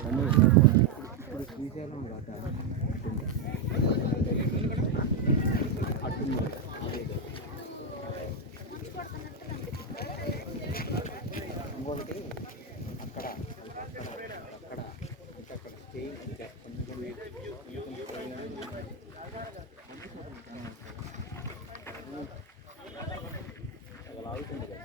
ఇప్పుడు శ్రీశైలం కాక అట్టుంది ఇంకొకటి అక్కడ అక్కడ అక్కడ ఇంకక్కడ స్టే అలా అవుతుంది కదా